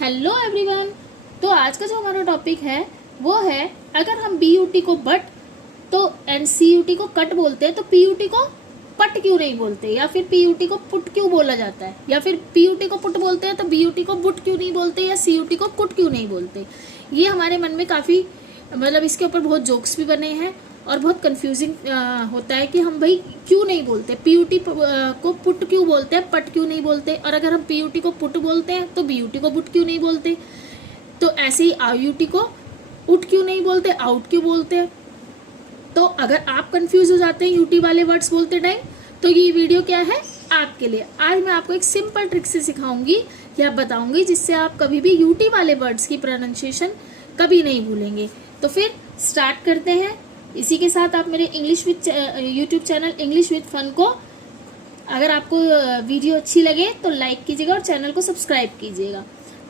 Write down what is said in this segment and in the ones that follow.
Hello everyone. तो आज का जो हमारा टॉपिक है वो है, अगर हम बीयूटी को बट तो एंड सीयूटी को कट बोलते हैं तो पीयूटी को पट क्यों नहीं बोलते, या फिर पीयूटी को पुट क्यों बोला जाता है, या फिर पीयूटी को पुट बोलते हैं तो बीयूटी को बुट क्यों नहीं बोलते, या सीयूटी को कुट क्यों नहीं बोलते। ये हमारे मन में काफ़ी इसके ऊपर बहुत जोक्स भी बने हैं और बहुत कंफ्यूजिंग होता है कि हम भाई क्यों नहीं बोलते, पीयूटी को पुट क्यों बोलते हैं, पट क्यों नहीं बोलते, और अगर हम पीयूटी को पुट बोलते हैं तो बीयूटी को बुट क्यों नहीं बोलते। तो ऐसे ही आयूटी को उट क्यों नहीं बोलते, आउट क्यों बोलते हैं। तो अगर आप कंफ्यूज हो जाते हैं यूटी वाले वर्ड्स बोलते टाइम, तो ये वीडियो क्या है आपके लिए। आज मैं आपको एक सिंपल ट्रिक से सिखाऊंगी या बताऊंगी जिससे आप कभी भी यूटी वाले वर्ड्स की प्रोनाउंसिएशन कभी नहीं भूलेंगे। तो फिर स्टार्ट करते हैं। इसी के साथ आप मेरे English with YouTube channel English with fun को, अगर आपको वीडियो अच्छी लगे तो लाइक कीजिएगा और चैनल को सब्सक्राइब कीजिएगा।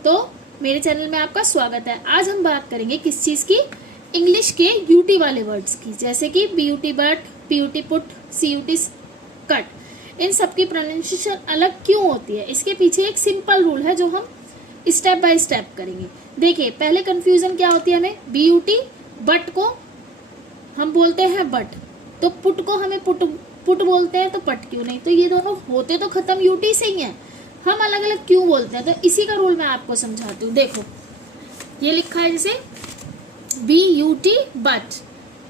तो मेरे चैनल में आपका स्वागत है। आज हम बात करेंगे किस चीज़ की, इंग्लिश के यूटी वाले वर्ड्स की, जैसे कि B U T but, P U T put, C U T cut. इन सब की प्रोनाउंसिएशन अलग क्यों होती है, इसके पीछे एक सिंपल रूल है जो हम स्टेप बाय स्टेप करेंगे। देखिए, पहले कंफ्यूजन क्या होती है हमें, बीयूटी बट को हम बोलते हैं बट, तो पुट को हमें पुट बोलते हैं तो पट क्यों नहीं। तो ये दोनों होते तो खत्म यूटी से ही हैं, हम अलग अलग क्यों बोलते हैं। तो इसी का रूल मैं आपको समझाती हूँ। देखो, ये लिखा है जैसे B U T but,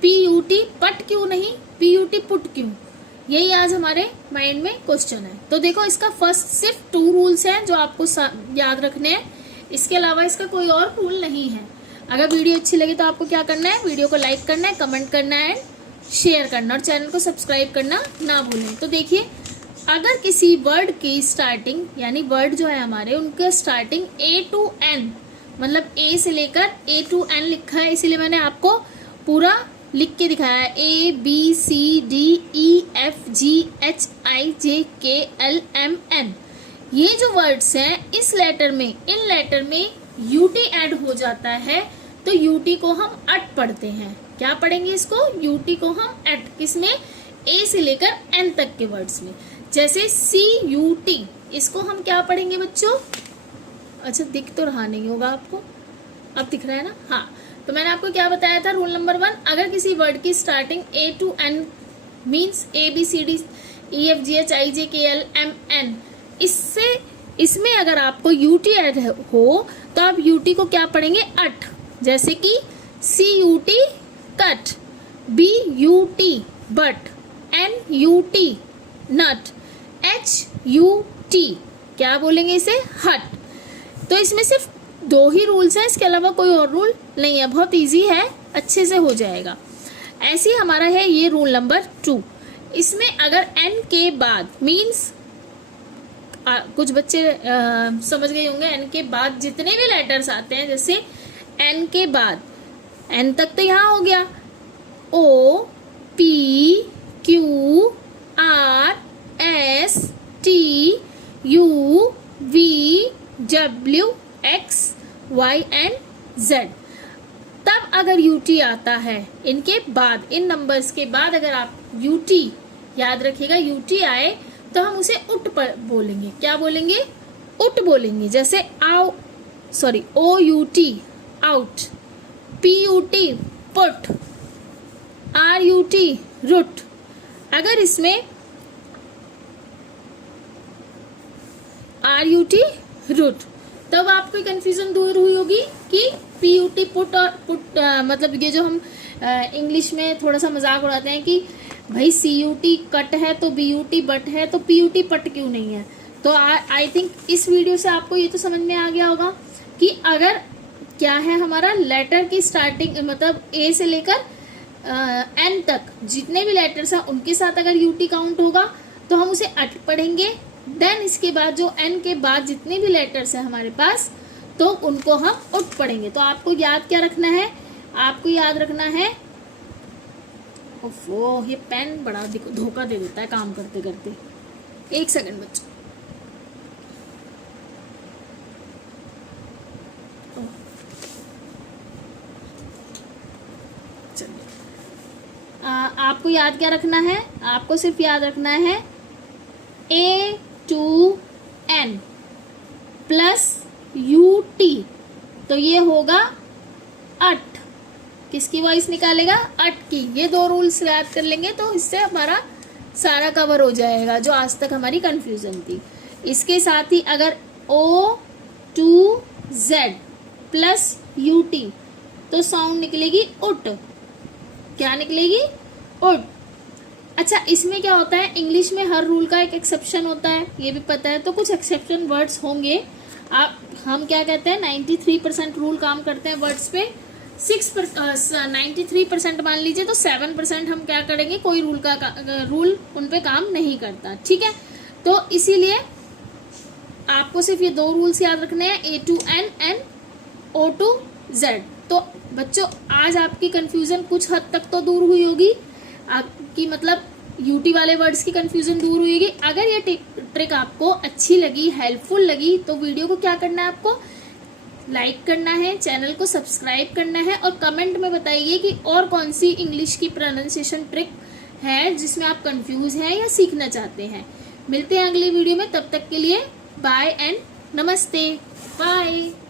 P U T put क्यों नहीं, पी यू टी पुट क्यों। यही आज हमारे माइंड में क्वेश्चन है। तो देखो, इसका फर्स्ट सिर्फ 2 रूल्स हैं जो आपको याद रखने हैं, इसके अलावा इसका कोई और रूल नहीं है। अगर वीडियो अच्छी लगे तो आपको क्या करना है, वीडियो को लाइक करना है, कमेंट करना है, शेयर करना और चैनल को सब्सक्राइब करना ना भूलें। तो देखिए, अगर किसी वर्ड की स्टार्टिंग, यानी वर्ड जो है हमारे, उनका स्टार्टिंग ए टू एन, मतलब ए से लेकर ए टू एन लिखा है, इसीलिए मैंने आपको पूरा लिख के दिखाया है। A B C D E F G H I J K L M N. ये जो वर्ड्स हैं, इस लेटर में, इन लेटर में यूटी ऐड हो जाता है तो यूटी को हम अट पढ़ते हैं। क्या पढ़ेंगे इसको, यूटी को हम एट, किसमें, ए से लेकर एन तक के वर्ड्स में। जैसे सी यू टी, इसको हम क्या पढ़ेंगे बच्चों, अच्छा दिख तो रहा नहीं होगा आपको, अब दिख रहा है ना। हाँ, तो मैंने आपको क्या बताया था, रूल नंबर 1, अगर किसी वर्ड की starting A to N means A B C D E F G H I J K L M N, इसमें अगर आपको यूटी ऐड हो तो आप यूटी को क्या पढ़ेंगे, अट। जैसे कि C U T cut, B U T but, N U T nut, H U T क्या बोलेंगे इसे, हट। तो इसमें सिर्फ 2 ही रूल्स हैं, इसके अलावा कोई और रूल नहीं है। बहुत इजी है, अच्छे से हो जाएगा। ऐसे ही हमारा है ये रूल नंबर 2। इसमें अगर एन के बाद मीन्स कुछ बच्चे समझ गए होंगे, एन के बाद जितने भी लेटर्स आते हैं, जैसे एन के बाद, एन तक तो यहाँ हो गया, O P Q R S T U V W X Y and Z. तब अगर यूटी आता है इनके बाद, इन नंबर्स के बाद अगर आप यूटी, याद रखिएगा यूटी आए तो हम उसे उट पर बोलेंगे। क्या बोलेंगे, उट बोलेंगे। जैसे O U T out, P U T put, R U T rut. अगर इसमें आर यू टी रुट, तब आपको कंफ्यूजन दूर हुई होगी कि पी यू टी पुट और पुट, मतलब ये जो हम इंग्लिश में थोड़ा सा मजाक उड़ाते हैं कि भाई सी यू टी कट है तो बी यू टी बट है तो पी यू टी पट क्यों नहीं है। तो आई थिंक इस वीडियो से आपको ये तो समझ में आ गया होगा कि अगर क्या है हमारा लेटर की स्टार्टिंग, मतलब ए से लेकर एन तक जितने भी लेटर्स हैं उनके साथ अगर यूटी काउंट होगा तो हम उसे अट पढ़ेंगे। देन इसके बाद जो एन के बाद जितने भी लेटर्स हैं हमारे पास, तो उनको हम उट पढ़ेंगे। तो आपको याद क्या रखना है, आपको याद रखना है, ओफो ये पेन बड़ा धोखा दे देता है काम करते करते। 1 सेकंड बच्चों, आपको याद क्या रखना है, आपको सिर्फ याद रखना है ए टू एन प्लस यूटी, तो ये होगा अट। किसकी वॉइस निकालेगा? अट की। ये दो रूल्स याद कर लेंगे तो इससे हमारा सारा कवर हो जाएगा जो आज तक हमारी कंफ्यूजन थी। इसके साथ ही अगर O to Z plus UT तो साउंड निकलेगी उट। क्या निकलेगी? उट। अच्छा, इसमें क्या होता है, इंग्लिश में हर रूल का एक एक्सेप्शन होता है, ये भी पता है, तो कुछ एक्सेप्शन वर्ड्स होंगे। हम क्या कहते हैं, 93% रूल काम करते हैं वर्ड्स पे, 93% मान लीजिए, तो 7% हम क्या करेंगे, कोई रूल उन पे काम नहीं करता। ठीक है, तो इसीलिए आपको सिर्फ ये दो रूल्स याद रखने हैं, A to N and O to Z। तो बच्चों, आज आपकी कंफ्यूजन कुछ हद तक तो दूर हुई होगी, आपकी मतलब यूटी वाले वर्ड्स की कंफ्यूजन दूर हुई होगी। अगर ये ट्रिक आपको अच्छी लगी, हेल्पफुल लगी, तो वीडियो को क्या करना है, आपको लाइक करना है, चैनल को सब्सक्राइब करना है, और कमेंट में बताइए कि और कौन सी इंग्लिश की प्रोनाउंसिएशन ट्रिक है जिसमें आप कंफ्यूज हैं या सीखना चाहते हैं। मिलते हैं अगली वीडियो में, तब तक के लिए बाय एंड नमस्ते। बाय।